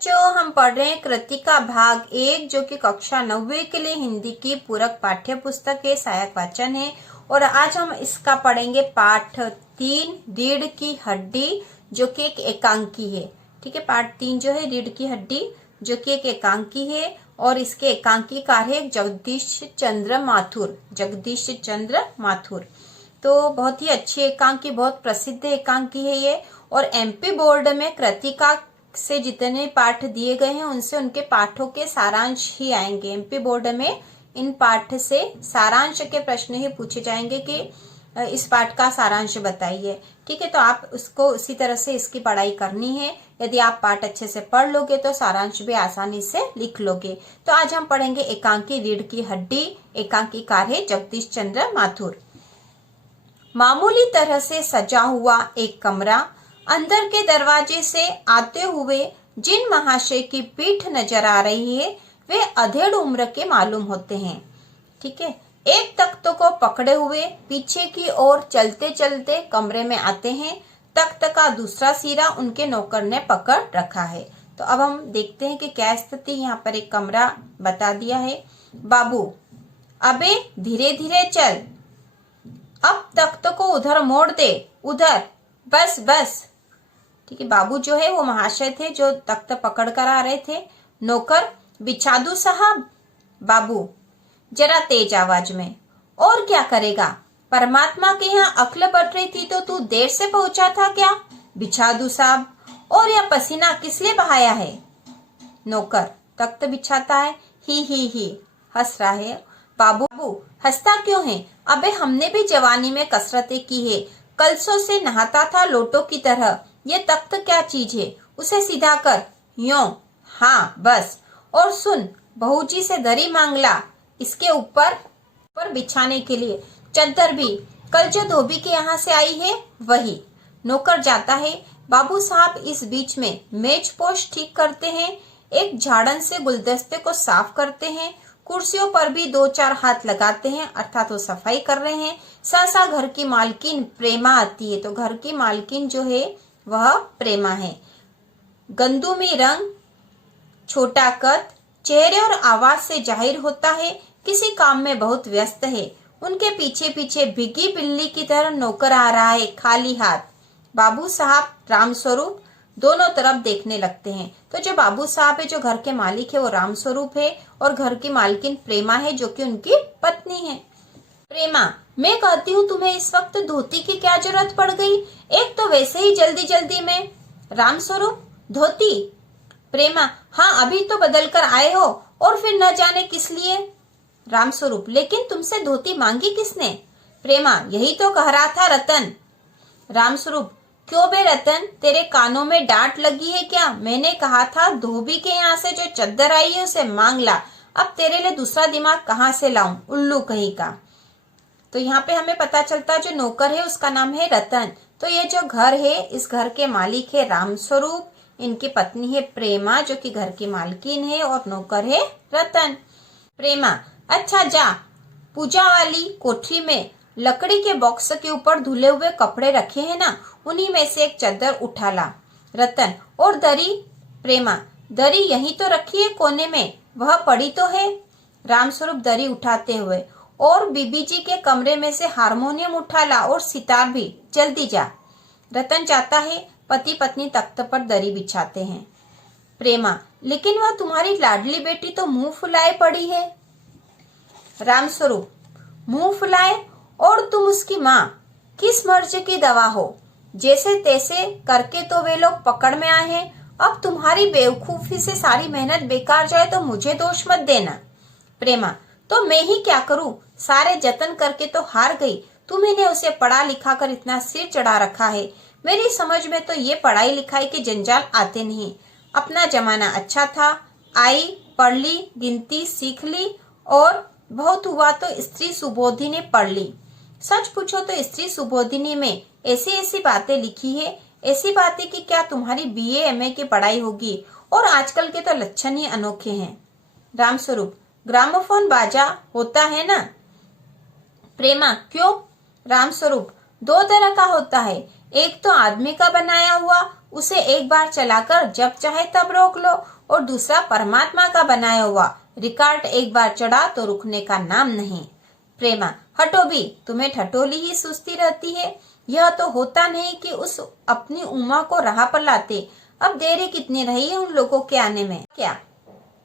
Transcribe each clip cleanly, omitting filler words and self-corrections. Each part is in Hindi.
बच्चों, हम पढ़ रहे हैं कृतिका भाग 1 जो कि कक्षा 9वीं के लिए हिंदी की पूरक पाठ्य पुस्तक है, सहायक वाचन है। और आज हम इसका पढ़ेंगे पाठ 3 रीढ़ की हड्डी जो कि एक एकांकी है। ठीक है, पाठ 3 जो है रीढ़ की हड्डी जो कि एक एकांकी है और इसके एकांकीकार है जगदीश चंद्र माथुर। जगदीश चंद्र माथुर तो बहुत ही अच्छी एकांकी, बहुत प्रसिद्ध एकांकी है ये। और एमपी बोर्ड में कृतिका से जितने पाठ दिए गए हैं उनसे उनके पाठों के सारांश ही आएंगे। एमपी बोर्ड में इन पाठ से सारांश के प्रश्न ही पूछे जाएंगे कि इस पाठ का सारांश बताइए। ठीक है, तो आप उसको उसी तरह से इसकी पढ़ाई करनी है। यदि आप पाठ अच्छे से पढ़ लोगे तो सारांश भी आसानी से लिख लोगे। तो आज हम पढ़ेंगे एकांकी रीढ़ की हड्डी। एकांकीकार है जगदीश चंद्र माथुर। मामूली तरह से सजा हुआ एक कमरा, अंदर के दरवाजे से आते हुए जिन महाशय की पीठ नजर आ रही है वे अधेड़ उम्र के मालूम होते हैं। ठीक है, एक तख्त को पकड़े हुए पीछे की ओर चलते चलते कमरे में आते हैं। तख्त का दूसरा सिरा उनके नौकर ने पकड़ रखा है। तो अब हम देखते हैं कि क्या स्थिति। यहाँ पर एक कमरा बता दिया है। बाबू, अबे धीरे धीरे चल, अब तख्त को उधर मोड़ दे, उधर, बस बस। ठीक है, बाबू जो है वो महाशय थे जो तख्त पकड़ कर आ रहे थे। नौकर, बिछा दूं साहब? बाबू जरा तेज आवाज में, और क्या करेगा? परमात्मा के यहाँ अक्ल बट रही थी तो तू देर से पहुंचा था क्या? बिछा दूं साहब? और यह पसीना किस लिए बहाया है? नौकर तख्त बिछाता है। ही हंस रहा है। बाबू हंसता क्यों है? अबे हमने भी जवानी में कसरतें की है, कलसों से नहाता था लोटों की तरह। ये तख्त क्या चीज है? उसे सीधा कर। यों? हाँ बस। और सुन, बहूजी से दरी मांग ला, इसके ऊपर बिछाने के लिए। चद्दर भी कल जो धोबी के यहाँ से आई है वही। नौकर जाता है। बाबू साहब इस बीच में मेज पोश ठीक करते हैं, एक झाड़न से गुलदस्ते को साफ करते हैं, कुर्सियों पर भी 2-4 हाथ लगाते हैं, अर्थात वो सफाई कर रहे हैं। सहसा घर की मालकिन प्रेमा आती है। तो घर की मालकिन जो है वह प्रेमा है। गंदुमी रंग, छोटा कद, चेहरे और आवाज से जाहिर होता है किसी काम में बहुत व्यस्त है। उनके पीछे पीछे भीगी बिल्ली की तरह नौकर आ रहा है, खाली हाथ। बाबू साहब, रामस्वरूप दोनों तरफ देखने लगते हैं। तो जो बाबू साहब है, जो घर के मालिक है, वो रामस्वरूप है और घर की मालकिन प्रेमा है जो कि उनकी पत्नी है। प्रेमा, मैं कहती हूँ तुम्हें इस वक्त धोती की क्या जरूरत पड़ गई? एक तो वैसे ही जल्दी जल्दी में। रामस्वरूप, धोती? प्रेमा, हाँ अभी तो बदल कर आए हो और फिर न जाने किस लिए। रामस्वरूप, लेकिन तुमसे धोती मांगी किसने? प्रेमा, यही तो कह रहा था रतन। रामस्वरूप, क्यों बे रतन, तेरे कानों में डांट लगी है क्या? मैंने कहा था धोबी के यहाँ से जो चद्दर आई है उसे मांग ला। अब तेरे लिए दूसरा दिमाग कहाँ से लाऊं, उल्लू कहीं का। तो यहाँ पे हमें पता चलता है जो नौकर है उसका नाम है रतन। तो ये जो घर है, इस घर के मालिक है रामस्वरूप, इनकी पत्नी है प्रेमा जो कि घर की मालकिन है और नौकर है रतन। प्रेमा, अच्छा जा, पूजा वाली कोठरी में लकड़ी के बॉक्स के ऊपर धुले हुए कपड़े रखे हैं ना, उन्हीं में से एक चद्दर उठा ला। रतन, और दरी? प्रेमा, दरी यही तो रखी है कोने में, वह पड़ी तो है। रामस्वरूप दरी उठाते हुए, और बीबी जी के कमरे में से हारमोनियम उठा ला और सितार भी, जल्दी जा। रतन जाता है। पति पत्नी तख्त पर दरी बिछाते हैं। प्रेमा, लेकिन वह तुम्हारी लाडली बेटी तो मुंह फुलाए पड़ी है। रामस्वरूप, मुंह फुलाए? और तुम उसकी माँ, किस मर्ज की दवा हो? जैसे तैसे करके तो वे लोग पकड़ में आए हैं। अब तुम्हारी बेवकूफी से सारी मेहनत बेकार जाए तो मुझे दोष मत देना। प्रेमा, तो मैं ही क्या करूं, सारे जतन करके तो हार गई। तुम्ही ने उसे पढ़ा लिखा कर इतना सिर चढ़ा रखा है। मेरी समझ में तो ये पढ़ाई लिखाई के जंजाल आते नहीं। अपना जमाना अच्छा था, आई पढ़ ली, गिनती सीख ली और बहुत हुआ तो स्त्री सुबोधी ने पढ़ ली। सच पूछो तो स्त्री सुबोधिनी में ऐसी ऐसी बातें लिखी है, ऐसी बातें कि क्या तुम्हारी बीए एमए की पढ़ाई होगी। और आजकल के तो लक्षण ही अनोखे हैं। रामस्वरूप, ग्रामोफोन बाजा होता है ना? प्रेमा, क्यों? रामस्वरूप, 2 तरह का होता है, एक तो आदमी का बनाया हुआ उसे एक बार चलाकर जब चाहे तब रोक लो, और दूसरा परमात्मा का बनाया हुआ रिकॉर्ड एक बार चढ़ा तो रुकने का नाम नहीं। प्रेमा, हटो भी, तुम्हें ठठोली ही सुस्ती रहती है। यह तो होता नहीं कि उस अपनी उमा को राह पर लाते। अब देरी कितनी रही है उन लोगों के आने में? क्या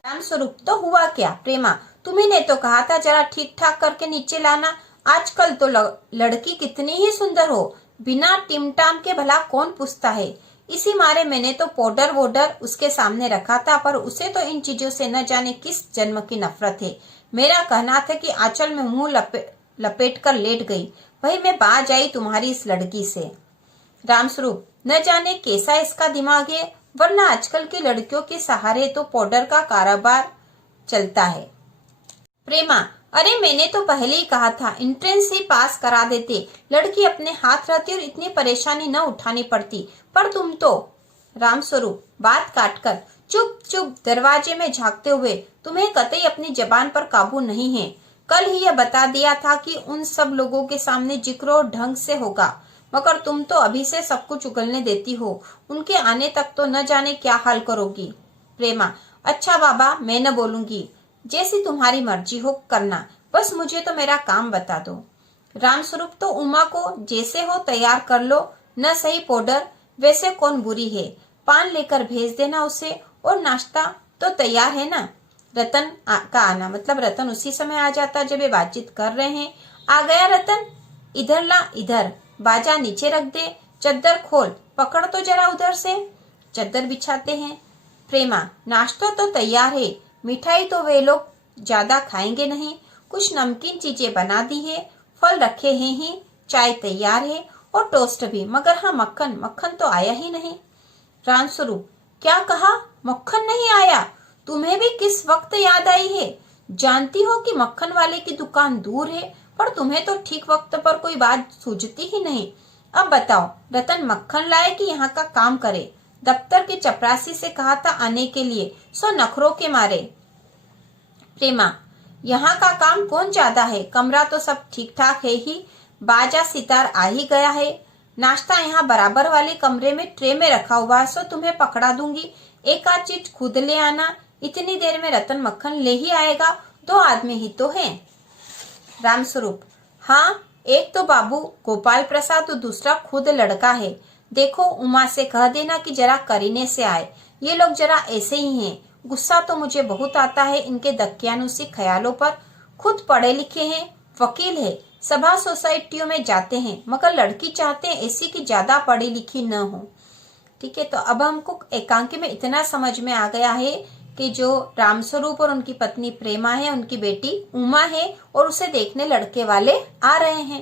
रामस्वरूप, तो हुआ क्या? प्रेमा, तुम्ही ने तो कहा था जरा ठीक ठाक करके नीचे लाना। आजकल तो लड़की कितनी ही सुंदर हो, बिना टिमटाम के भला कौन पूछता है। इसी मारे मैंने तो पाउडर वोडर उसके सामने रखा था, पर उसे तो इन चीजों से न जाने किस जन्म की नफरत है। मेरा कहना था कि आंचल में मुंह लपेट कर लेट गई। वही मैं बाज आई तुम्हारी इस लड़की से। रामस्वरूप, न जाने कैसा इसका दिमाग है, वरना आजकल की लड़कियों के सहारे तो पाउडर का कारोबार चलता है। प्रेमा, अरे मैंने तो पहले ही कहा था एंट्रेंस ही पास करा देते, लड़की अपने हाथ रहती और इतनी परेशानी न उठानी पड़ती, पर तुम तो। रामस्वरूप बात काटकर, चुप चुप दरवाजे में झांकते हुए, तुम्हें कतई अपनी जबान पर काबू नहीं है। कल ही यह बता दिया था कि उन सब लोगों के सामने जिक्र और ढंग से होगा, मगर तुम तो अभी से सब कुछ उगलने देती हो। उनके आने तक तो न जाने क्या हाल करोगी। प्रेमा, अच्छा बाबा, मैं न बोलूंगी, जैसी तुम्हारी मर्जी हो करना, बस मुझे तो मेरा काम बता दो। रामस्वरूप, तो उमा को जैसे हो तैयार कर लो, न सही पाउडर, वैसे कौन बुरी है। पान लेकर भेज देना उसे, और नाश्ता तो तैयार है ना। रतन का आना मतलब रतन उसी समय आ जाता जब ये बातचीत कर रहे हैं। आ गया रतन, इधर ला, इधर बाजा नीचे रख दे, चद्दर खोल, पकड़ तो जरा उधर से। चद्दर बिछाते हैं। प्रेमा, नाश्ता तो तैयार है, मिठाई तो वे लोग ज्यादा खाएंगे नहीं, कुछ नमकीन चीजें बना दी है, फल रखे हैं ही, चाय तैयार है और टोस्ट भी, मगर हाँ मक्खन, मक्खन तो आया ही नहीं। रामस्वरूप, क्या कहा? मक्खन नहीं आया? तुम्हें भी किस वक्त याद आई है? जानती हो कि मक्खन वाले की दुकान दूर है, पर तुम्हें तो ठीक वक्त पर कोई बात सूझती ही नहीं। अब बताओ, रतन मक्खन लाए कि यहाँ का काम करे? दफ्तर के चपरासी से कहा था आने के लिए, सो नखरों के मारे। प्रेमा, यहाँ का काम कौन ज्यादा है, कमरा तो सब ठीक ठाक है ही, बाजा सितार आ ही गया है, नाश्ता यहाँ बराबर वाले कमरे में ट्रे में रखा हुआ है, सो तुम्हें पकड़ा दूंगी, एक आध चीज खुद ले आना। इतनी देर में रतन मक्खन ले ही आएगा, दो आदमी ही तो हैं। रामस्वरूप, हाँ, एक तो बाबू गोपाल प्रसाद और दूसरा खुद लड़का है। देखो उमा से कह देना कि जरा करीने से आए, ये लोग जरा ऐसे ही हैं। गुस्सा तो मुझे बहुत आता है इनके दकियानुसी ख्यालों पर। खुद पढ़े लिखे हैं, वकील है, सभा सोसाइटियों में जाते हैं, मगर लड़की चाहते हैं ऐसी की ज्यादा पढ़ी लिखी न हो। ठीक है, तो अब हमको एकांकी में इतना समझ में आ गया है कि जो रामस्वरूप और उनकी पत्नी प्रेमा है, उनकी बेटी उमा है, और उसे देखने लड़के वाले आ रहे हैं।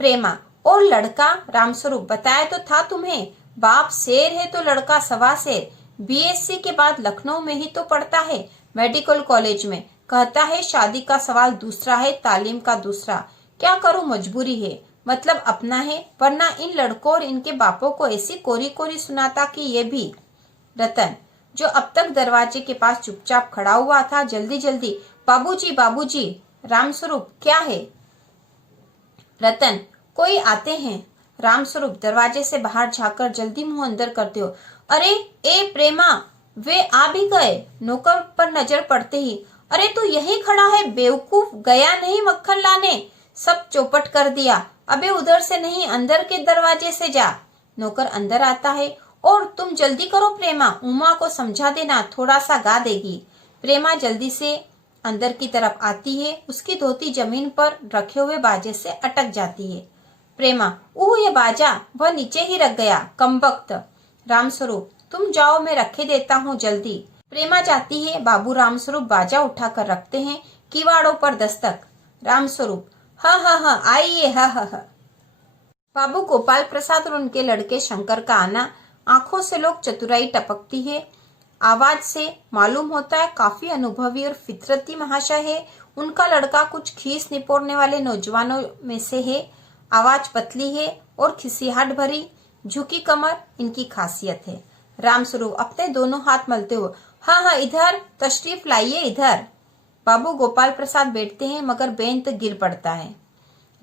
प्रेमा, और लड़का? रामस्वरूप, बताया तो था तुम्हें, बाप शेर है तो लड़का सवा शेर। बीएससी के बाद लखनऊ में ही तो पढ़ता है, मेडिकल कॉलेज में। कहता है शादी का सवाल दूसरा है, तालीम का दूसरा। क्या करूं, मजबूरी है, मतलब अपना है, वरना इन लड़कों और इनके बापों को ऐसी कोरी कोरी सुनाता कि ये भी। रतन, जो अब तक दरवाजे के पास चुपचाप खड़ा हुआ था, जल्दी जल्दी, बाबूजी बाबूजी। रामस्वरूप, क्या है? रतन, कोई आते हैं। रामस्वरूप दरवाजे से बाहर झांककर जल्दी मुंह अंदर करते हो। अरे ए प्रेमा, वे आ भी गए। नौकर पर नजर पड़ते ही, अरे तू यही खड़ा है बेवकूफ, गया नहीं मक्खन लाने? सब चौपट कर दिया। अबे उधर से नहीं, अंदर के दरवाजे से जा। नौकर अंदर आता है, और तुम जल्दी करो प्रेमा, उमा को समझा देना, थोड़ा सा गा देगी। प्रेमा जल्दी से अंदर की तरफ आती है, उसकी धोती जमीन पर रखे हुए बाजे से अटक जाती है। प्रेमा, ओह ये बाजा, वह नीचे ही रख गया, कमबख्त। रामस्वरूप, तुम जाओ, मैं रखे देता हूँ जल्दी। प्रेमा जाती है, बाबू रामस्वरूप बाजा उठाकर रखते हैं। किवाड़ों पर दस्तक। रामस्वरूप, हाँ आइए, हाँ। बाबू गोपाल प्रसाद और उनके लड़के शंकर का आना। आंखों से लोग चतुराई टपकती है, आवाज से मालूम होता है काफी अनुभवी और फितरती महाशय है। उनका लड़का कुछ खीस निपोड़ने वाले नौजवानों में से है। आवाज पतली है और खिसियाहट भरी, झुकी कमर इनकी खासियत है। रामस्वरूप अपने दोनों हाथ मलते हुए, हाँ इधर तशरीफ लाइए, इधर। बाबू गोपाल प्रसाद बैठते हैं, मगर बेंत गिर पड़ता है।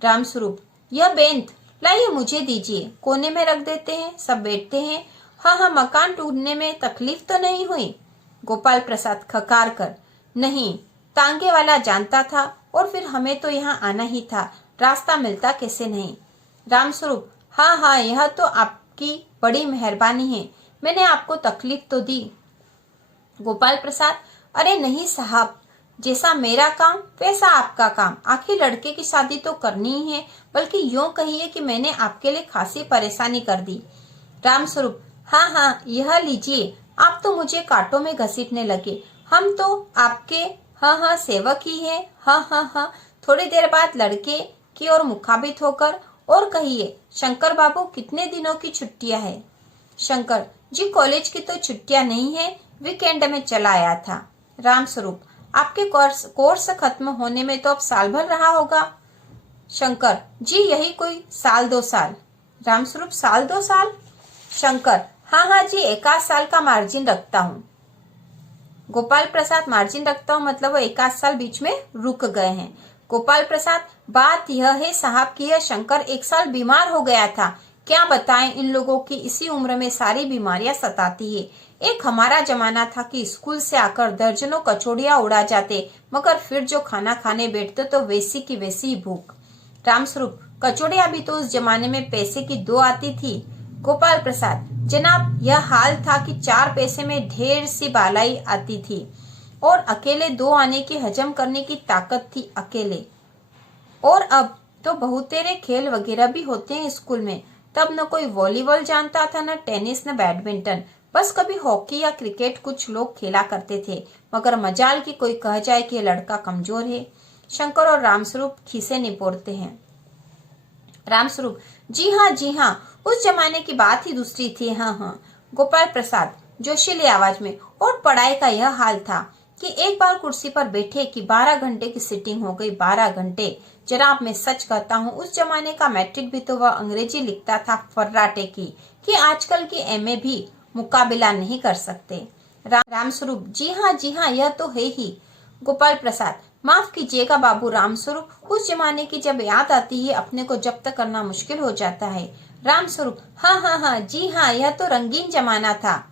रामस्वरूप, यह बेंत लाइए, मुझे दीजिए। कोने में रख देते हैं, सब बैठते हैं। हाँ हाँ, मकान ढूंढने में तकलीफ तो नहीं हुई? गोपाल प्रसाद खकार कर, नहीं, तांगे वाला जानता था और फिर हमें तो यहाँ आना ही था, रास्ता मिलता कैसे नहीं। रामस्वरूप, हाँ हाँ, यह तो आपकी बड़ी मेहरबानी है, मैंने आपको तकलीफ तो दी। गोपाल प्रसाद, अरे नहीं साहब, जैसा मेरा काम वैसा आपका काम, आखिर लड़के की शादी तो करनी ही है, बल्कि यूं कहिए कि मैंने आपके लिए खासी परेशानी कर दी। रामस्वरूप, हाँ हाँ, यह लीजिए, आप तो मुझे कांटों में घसीटने लगे, हम तो आपके हाँ हाँ सेवक ही हैं। हाँ हाँ हाँ, थोड़ी देर बाद लड़के की ओर मुखाबित होकर, और कहिए शंकर बाबू, कितने दिनों की छुट्टियां है? शंकर जी, कॉलेज की तो छुट्टियां नहीं है, वीकेंड में चला आया था। रामस्वरूप, आपके कोर्स खत्म होने में तो अब साल भर रहा होगा। शंकर जी, यही कोई साल 2 साल। रामस्वरूप, साल 2 साल? शंकर, हाँ हाँ जी, 1 साल का मार्जिन रखता हूँ। गोपाल प्रसाद, मार्जिन रखता हूँ मतलब वो 1 साल बीच में रुक गए हैं। गोपाल प्रसाद, बात यह है साहब कि यह शंकर 1 साल बीमार हो गया था, क्या बताएं, इन लोगों की इसी उम्र में सारी बीमारियां सताती है। एक हमारा जमाना था कि स्कूल से आकर दर्जनों कचौड़ियां उड़ा जाते, मगर फिर जो खाना खाने बैठते तो वैसी की वैसी भूख। रामस्वरूप, कचौड़ियां भी तो उस जमाने में पैसे की 2 आती थी। गोपाल प्रसाद, जनाब, यह हाल था कि 4 पैसे में ढेर सी बालाई आती थी, और अकेले 2 आने की हजम करने की ताकत थी अकेले। और अब तो बहुतेरे खेल वगैरह भी होते हैं स्कूल में, तब न कोई वॉलीबॉल जानता था, न टेनिस, न बैडमिंटन, बस कभी हॉकी या क्रिकेट कुछ लोग खेला करते थे, मगर मजाल की कोई कह जाए कि लड़का कमजोर है। शंकर और रामस्वरूप खीसे निपोड़ते हैं। रामस्वरूप, जी हाँ जी हाँ, उस जमाने की बात ही दूसरी थी। हाँ हाँ। गोपाल प्रसाद जोशीली आवाज में, और पढ़ाई का यह हाल था कि एक बार कुर्सी पर बैठे कि 12 घंटे की सिटिंग हो गई। 12 घंटे, जनाब मैं सच कहता हूँ, उस जमाने का मैट्रिक भी तो वह अंग्रेजी लिखता था फर्राटे की, कि आजकल की एमए भी मुकाबला नहीं कर सकते। रामस्वरूप, जी हाँ, यह तो है ही। गोपाल प्रसाद, माफ कीजिएगा बाबू रामस्वरूप, उस जमाने की जब याद आती है अपने को जब्त करना मुश्किल हो जाता है। रामस्वरूप, हाँ, जी हाँ, यह तो रंगीन जमाना था।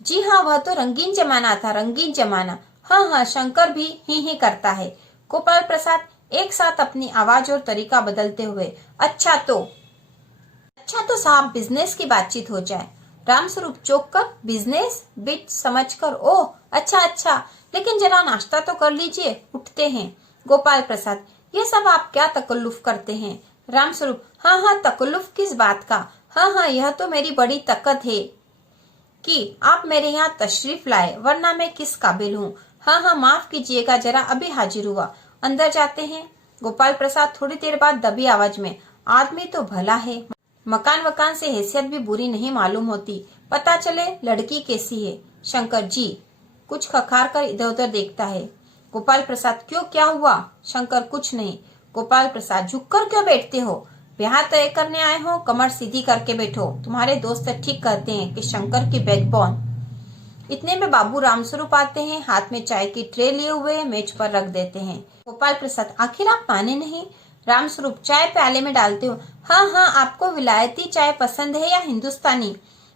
जी हाँ, वह तो रंगीन जमाना था, रंगीन जमाना। हाँ, शंकर भी ही करता है। गोपाल प्रसाद एक साथ अपनी आवाज और तरीका बदलते हुए, अच्छा तो साहब बिजनेस की बातचीत हो जाए। रामस्वरूप चौंक कर, बिजनेस? बिट समझकर, ओह अच्छा, लेकिन जरा नाश्ता तो कर लीजिए, उठते हैं। गोपाल प्रसाद, ये सब आप क्या तकल्लुफ करते हैं? रामस्वरूप, हाँ, तकल्लुफ किस बात का? हाँ, यह तो मेरी बड़ी ताकत है कि आप मेरे यहाँ तशरीफ लाए, वरना मैं किस काबिल हूँ। हाँ, माफ कीजिएगा, जरा अभी हाजिर हुआ, अंदर जाते हैं। गोपाल प्रसाद थोड़ी देर बाद दबी आवाज में, आदमी तो भला है, मकान वकान से हैसियत भी बुरी नहीं मालूम होती, पता चले लड़की कैसी है। शंकर जी कुछ खखार कर इधर उधर देखता है। गोपाल प्रसाद, क्यों, क्या हुआ? शंकर, कुछ नहीं। गोपाल प्रसाद, झुककर क्यों बैठते हो? ब्याह तय करने आए हो, कमर सीधी करके बैठो, तुम्हारे दोस्त ठीक कहते हैं कि शंकर की बैकबोन। इतने में बाबू रामस्वरूप आते हैं, हाथ में चाय की ट्रे लिए हुए मेज पर रख देते हैं। गोपाल प्रसाद, आखिर आप माने नहीं? रामस्वरूप, चाय प्याले में डालते हो? हाँ, आपको विलायती चाय पसंद है या हिंदुस्तानी?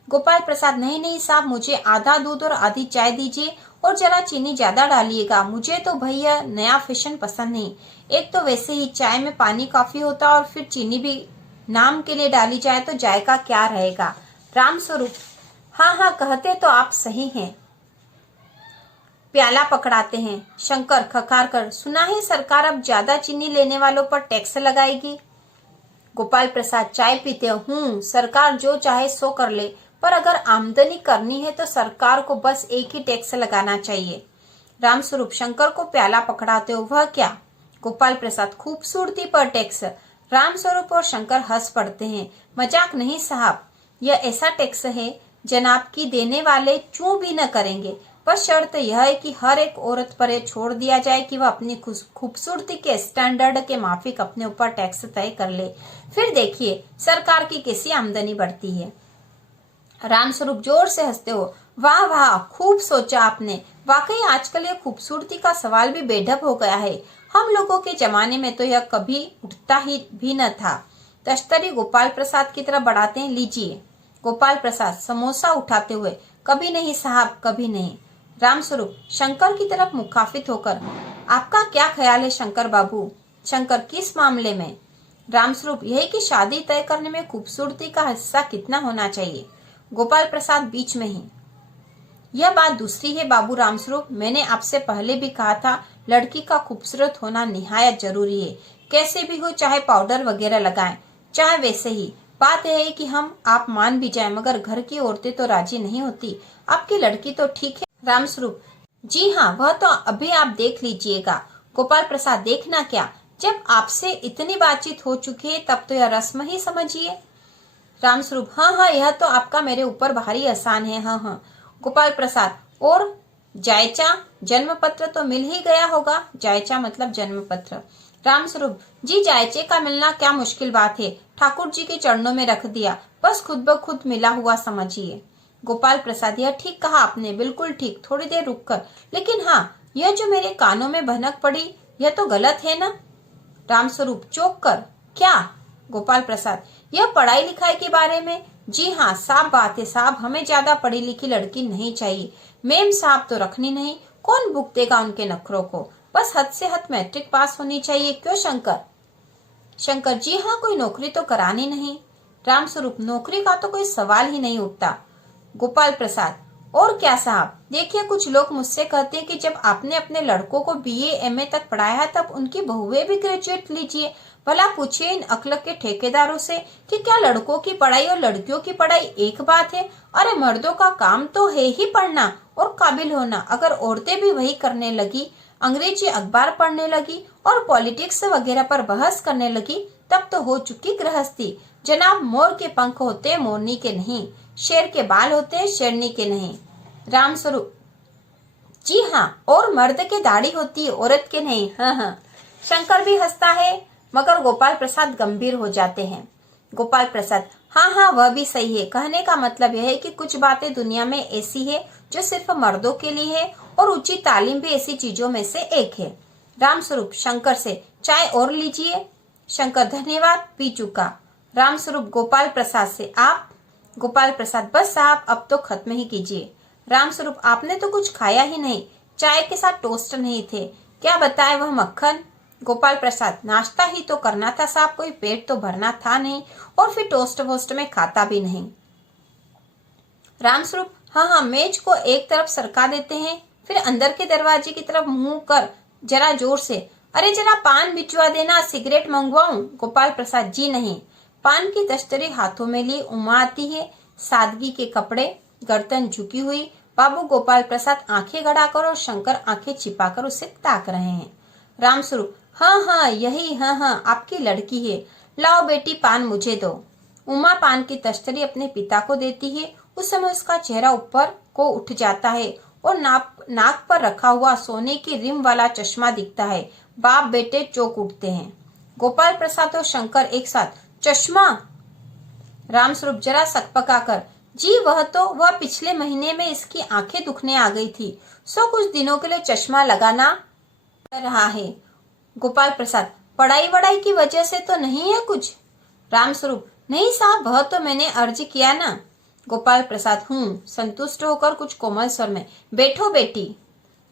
गोपाल प्रसाद, नहीं साहब, मुझे आधा दूध और आधी चाय दीजिए, और जरा चीनी ज्यादा डालिएगा, मुझे तो भैया नया फैशन पसंद नहीं। एक तो वैसे ही चाय में पानी काफी होता, और फिर चीनी भी नाम के लिए डाली जाए तो जायका क्या रहेगा। रामस्वरूप, हाँ, कहते तो आप सही हैं। प्याला पकड़ाते हैं। शंकर खकार कर, सुना है सरकार अब ज्यादा चीनी लेने वालों पर टैक्स लगाएगी। गोपाल प्रसाद चाय पीते हूँ, सरकार जो चाहे सो कर ले, पर अगर आमदनी करनी है तो सरकार को बस एक ही टैक्स लगाना चाहिए। रामस्वरूप शंकर को प्याला पकड़ाते हो, वह क्या? गोपाल प्रसाद, खूबसूरती पर टैक्स। रामस्वरूप और शंकर हंस पड़ते हैं। मजाक नहीं साहब, यह ऐसा टैक्स है जनाब की देने वाले चूं भी न करेंगे, पर शर्त यह है कि हर एक औरत पर यह छोड़ दिया जाए कि वह अपनी खूबसूरती के स्टैंडर्ड के माफिक अपने ऊपर टैक्स तय कर ले, फिर देखिए सरकार की कैसी आमदनी बढ़ती है। रामस्वरूप जोर से हंसते हो, वाह, खूब सोचा आपने, वाकई आजकल यह खूबसूरती का सवाल भी बेढप हो गया है, हम लोगों के जमाने में तो यह कभी उठता ही भी न था। तश्तरी गोपाल प्रसाद की तरफ बढ़ाते हैं, लीजिए। गोपाल प्रसाद समोसा उठाते हुए, कभी नहीं साहब, कभी नहीं। रामस्वरूप शंकर की तरफ मुखाफित होकर, आपका क्या ख्याल है शंकर बाबू? शंकर, किस मामले में? रामस्वरूप, यही कि शादी तय करने में खूबसूरती का हिस्सा कितना होना चाहिए। गोपाल प्रसाद बीच में ही, यह बात दूसरी है बाबू रामस्वरूप, मैंने आपसे पहले भी कहा था, लड़की का खूबसूरत होना निहायत जरूरी है। कैसे भी हो, चाहे पाउडर वगैरह लगाएं, चाहे वैसे ही। बात यह है कि हम आप मान भी जाएं, मगर घर की औरतें तो राजी नहीं होती। आपकी लड़की तो ठीक है। रामस्वरूप, जी हाँ, वह तो अभी आप देख लीजिएगा। गोपाल प्रसाद, देखना क्या, जब आपसे इतनी बातचीत हो चुकी है तब तो यह रस्म ही समझिए। रामस्वरूप, हाँ हाँ, यह तो आपका मेरे ऊपर भारी एहसान है। हाँ हाँ। गोपाल प्रसाद, और जायचा जन्म पत्र तो मिल ही गया होगा। जायचा मतलब जन्म पत्र। रामस्वरूप, जी जायचे का मिलना क्या मुश्किल बात है, ठाकुर जी के चरणों में रख दिया, बस खुद ब खुद मिला हुआ समझिए। गोपाल प्रसाद, यह ठीक कहा आपने, बिल्कुल ठीक। थोड़ी देर रुककर, लेकिन हाँ, यह जो मेरे कानों में भनक पड़ी, यह तो गलत है ना? रामस्वरूप चौंक कर, क्या? गोपाल प्रसाद, यह पढ़ाई लिखाई के बारे में। जी हाँ, साफ बात है साहब, हमें ज्यादा पढ़ी लिखी लड़की नहीं चाहिए। मेम साहब तो रखनी नहीं, कौन भुगतेगा उनके नखरों को, बस हद से हद मैट्रिक पास होनी चाहिए। क्यों शंकर? शंकर, जी हाँ, कोई नौकरी तो करानी नहीं। रामस्वरूप, नौकरी का तो कोई सवाल ही नहीं उठता। गोपाल प्रसाद, और क्या साहब, देखिए कुछ लोग मुझसे कहते हैं कि जब आपने अपने लड़कों को बीए एमए तक पढ़ाया है तब उनकी बहुएं भी ग्रेजुएट लीजिए। भला पूछिए इन अक्लक के ठेकेदारों से कि क्या लड़कों की पढ़ाई और लड़कियों की पढ़ाई एक बात है? अरे मर्दों का काम तो है ही पढ़ना और काबिल होना। अगर औरतें भी वही करने लगी, अंग्रेजी अखबार पढ़ने लगी और पॉलिटिक्स वगैरह पर बहस करने लगी, तब तो हो चुकी गृहस्थी। जनाब, मोर के पंख होते मोरनी के नहीं, शेर के बाल होते शेरनी के नहीं। रामस्वरूप, जी हाँ, और मर्द के दाढ़ी होती है, औरत के नहीं। हाँ हाँ। शंकर भी हंसता है, मगर गोपाल प्रसाद गंभीर हो जाते हैं। गोपाल प्रसाद, हाँ हाँ, वह भी सही है। कहने का मतलब यह है कि कुछ बातें दुनिया में ऐसी है जो सिर्फ मर्दों के लिए है, और ऊंची तालीम भी ऐसी चीजों में से एक है। रामस्वरूप शंकर से, चाय और लीजिए। शंकर, धन्यवाद, पी चुका। रामस्वरूप गोपाल प्रसाद से, आप? गोपाल प्रसाद, बस साहब, अब तो खत्म ही कीजिए। रामस्वरूप, आपने तो कुछ खाया ही नहीं, चाय के साथ टोस्ट नहीं थे, क्या बताए वह मक्खन? गोपाल प्रसाद, नाश्ता ही तो करना था साहब, कोई पेट तो भरना था नहीं, और फिर टोस्ट वोस्ट में खाता भी नहीं। रामस्वरूप, हाँ हाँ, मेज को एक तरफ सरका देते हैं, फिर अंदर के दरवाजे की तरफ मुंह कर जरा जोर से, अरे जरा पान भिजवा देना, सिगरेट मंगवाऊं? गोपाल प्रसाद, जी नहीं। पान की तश्तरी हाथों में ली उमा आती है, सादगी के कपड़े, गर्दन झुकी हुई। बाबू गोपाल प्रसाद आंखें गड़ाकर और शंकर आंखें छिपाकर उसे ताक रहे हैं। रामस्वरूप, हाँ हाँ, यही, हाँ हाँ, आपकी लड़की है, लाओ बेटी पान मुझे दो। उमा पान की तश्तरी अपने पिता को देती है। उस समय उसका चेहरा ऊपर को उठ जाता है और नाक पर रखा हुआ सोने की रिम वाला चश्मा दिखता है। बाप बेटे चौंक उठते हैं। गोपाल प्रसाद और शंकर एक साथ, चश्मा? रामस्वरूप जरा सकपकाकर, जी वह पिछले महीने में इसकी आंखें दुखने आ गई थी, सो कुछ दिनों के लिए चश्मा लगाना पड़ रहा है। गोपाल प्रसाद, पढ़ाई वढ़ाई की वजह से तो नहीं है कुछ? रामस्वरूप, नहीं साहब, वह तो मैंने अर्ज किया ना। गोपाल प्रसाद, संतुष्ट होकर कुछ कोमल स्वर में, बैठो बेटी।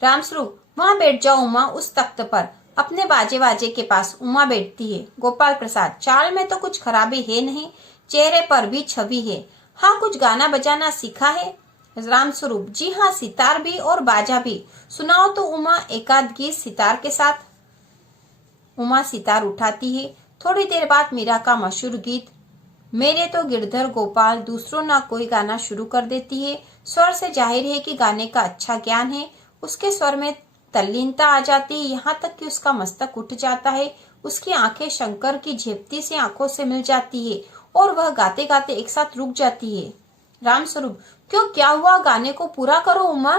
रामस्वरूप, वहां बैठ जाओ उमा, उस तख्त पर, अपने बाजे बाजे के पास। उमा बैठती है। गोपाल प्रसाद, चाल में तो कुछ खराबी है नहीं, चेहरे पर भी छवि है। हाँ, कुछ गाना बजाना सीखा है? रामस्वरूप, जी हाँ, सितार भी और बाजा भी। सुनाओ तो उमा एकाध गीत सितार के साथ। उमा सितार उठाती है। थोड़ी देर बाद मीरा का मशहूर गीत मेरे तो गिरधर गोपाल दूसरों ना कोई गाना शुरू कर देती है। स्वर से जाहिर है कि गाने का अच्छा ज्ञान है। उसके स्वर में तल्लीनता आ जाती है, यहाँ तक कि उसका मस्तक उठ जाता है। उसकी आंखें शंकर की झेपती सी आंखों से मिल जाती है और वह गाते गाते एक साथ रुक जाती है। रामस्वरूप, क्यों, क्या हुआ? गाने को पूरा करो उमा।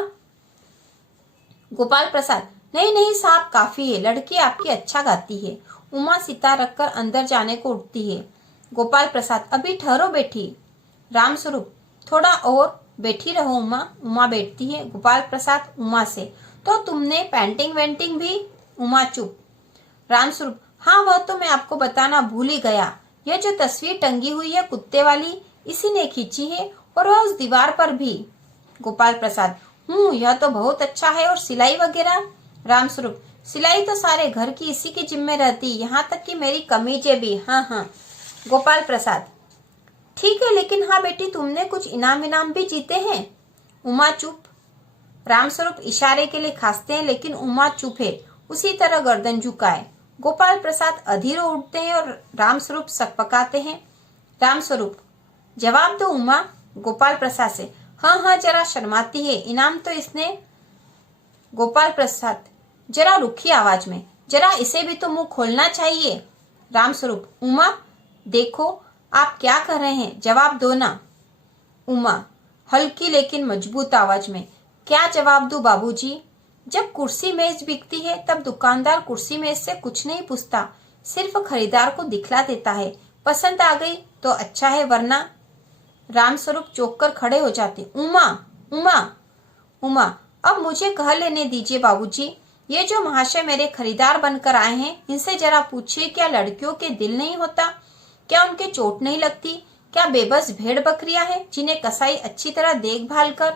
गोपाल प्रसाद, नहीं नहीं साहब, काफी है, लड़की आपकी अच्छा गाती है। उमा सितार रखकर अंदर जाने को उठती है। गोपाल प्रसाद, अभी ठहरो बेटी। रामस्वरूप, थोड़ा और बैठी रहो उमा। उमा बैठती है। गोपाल प्रसाद उमा से, तो तुमने पेंटिंग वेंटिंग भी? उमा चुप। रामस्वरूप, हाँ, वह तो मैं आपको बताना भूल ही गया। यह जो तस्वीर टंगी हुई है कुत्ते वाली, इसी ने खींची है और वह उस दीवार पर भी। गोपाल प्रसाद, यह तो बहुत अच्छा है। और सिलाई वगैरह? रामस्वरूप, सिलाई तो सारे घर की इसी की जिम्मे रहती, यहाँ तक कि मेरी कमीजें भी। हाँ। गोपाल प्रसाद, ठीक है, लेकिन हाँ बेटी, तुमने कुछ इनाम भी जीते हैं। उमा चुप। रामस्वरूप इशारे के लिए खांसते हैं, लेकिन उमा चुप है, उसी तरह गर्दन झुकाए। गोपाल प्रसाद अधीर हो उठते हैं और रामस्वरूप सकपकाते हैं। रामस्वरूप, जवाब दो उमा। गोपाल प्रसाद से, हाँ, जरा शर्माती है। इनाम तो इसने। गोपाल प्रसाद जरा रुखी आवाज में, जरा इसे भी तो मुंह खोलना चाहिए। रामस्वरूप, उमा देखो आप क्या कर रहे हैं, जवाब दो ना। उमा हल्की लेकिन मजबूत आवाज में, क्या जवाब दूं बाबूजी? जब कुर्सी मेज बिकती है तब दुकानदार कुर्सी मेज से कुछ नहीं पूछता, सिर्फ खरीदार को दिखला देता है। पसंद आ गई तो अच्छा है, वरना। रामस्वरूप चौंक कर खड़े हो जाते। उमा, अब मुझे कह लेने दीजिए बाबूजी। ये जो महाशय मेरे खरीदार बनकर आए हैं, इनसे जरा पूछिए, क्या लड़कियों के दिल नहीं होता? क्या उनके चोट नहीं लगती? क्या बेबस भेड़ बकरियां हैं जिन्हें कसाई अच्छी तरह देखभाल कर?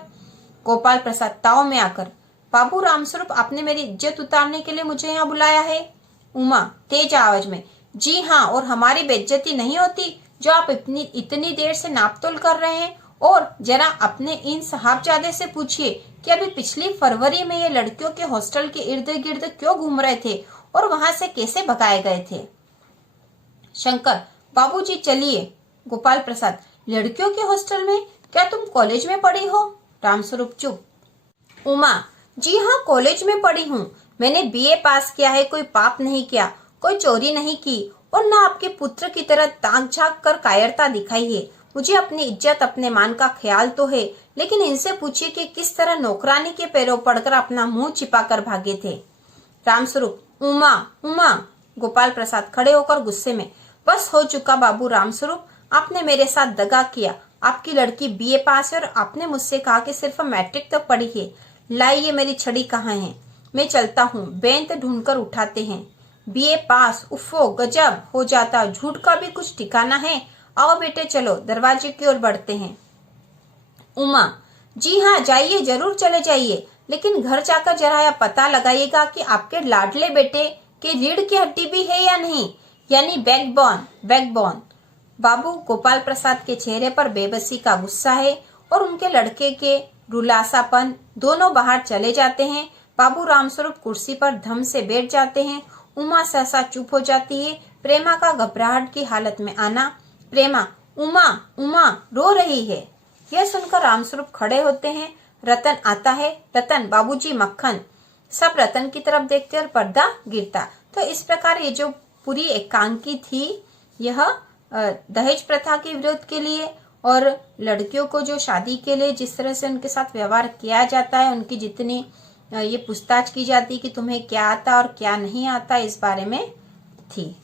गोपाल प्रसाद ताव में आकर, बाबू रामस्वरूप, आपने मेरी इज्जत उतारने के लिए मुझे यहाँ बुलाया है? उमा तेज आवाज में, जी हाँ, और हमारी बेइज्जती नहीं होती जो आप इतनी देर से नापतोल कर रहे हैं? और जरा अपने इन साहबजादे से पूछिए कि अभी पिछली फरवरी में ये लड़कियों के हॉस्टल के इर्द गिर्द क्यों घूम रहे थे और वहां से कैसे भगाए गए थे? शंकर, बाबूजी चलिए। गोपाल प्रसाद, लड़कियों के हॉस्टल में? क्या तुम कॉलेज में पढ़ी हो? रामस्वरूप चुप। उमा, जी हाँ, कॉलेज में पढ़ी हूँ। मैंने बीए पास किया है, कोई पाप नहीं किया, कोई चोरी नहीं की, और न आपके पुत्र की तरह ताक झांक कर कायरता दिखाई है। मुझे अपनी इज्जत, अपने मान का ख्याल तो है, लेकिन इनसे पूछिए कि किस तरह नौकरानी के पैरों पड़कर अपना मुंह छिपा कर भागे थे। रामस्वरूप, उमा। गोपाल प्रसाद खड़े होकर गुस्से में, बस हो चुका बाबू रामस्वरूप, आपने मेरे साथ दगा किया। आपकी लड़की बीए पास है और आपने मुझसे कहा कि सिर्फ मैट्रिक तक पढ़ी है। लाइए मेरी छड़ी कहाँ है? मैं चलता हूँ, बेंत ढूंढकर उठाते हैं। बीए पास, उफ़ो, गजब हो जाता, झूठ का भी कुछ ठिकाना है। आओ बेटे चलो, दरवाजे की ओर बढ़ते हैं। उमा, जी हाँ, जाइए, जरूर चले जाइए, लेकिन घर जाकर जरा यह पता लगाइएगा कि आपके लाडले बेटे के रीढ़ की हड्डी भी है या नहीं, यानी बैकबोन। बाबू गोपाल प्रसाद के चेहरे पर बेबसी का गुस्सा है और उनके लड़के के रुलासापन। दोनों बाहर चले जाते हैं। बाबू रामस्वरूप कुर्सी पर धम से बैठ जाते हैं। उमा सहसा चुप हो जाती है। प्रेमा का घबराहट की हालत में आना। प्रेमा, उमा रो रही है। यह सुनकर रामस्वरूप खड़े होते हैं। रतन आता है। रतन, बाबूजी मक्खन। सब रतन की तरफ देखते और पर्दा गिरता। तो इस प्रकार ये जो पूरी एकांकी थी, यह दहेज प्रथा के विरोध के लिए और लड़कियों को जो शादी के लिए जिस तरह से उनके साथ व्यवहार किया जाता है, उनकी जितनी ये पूछताछ की जाती है कि तुम्हें क्या आता और क्या नहीं आता, इस बारे में थी।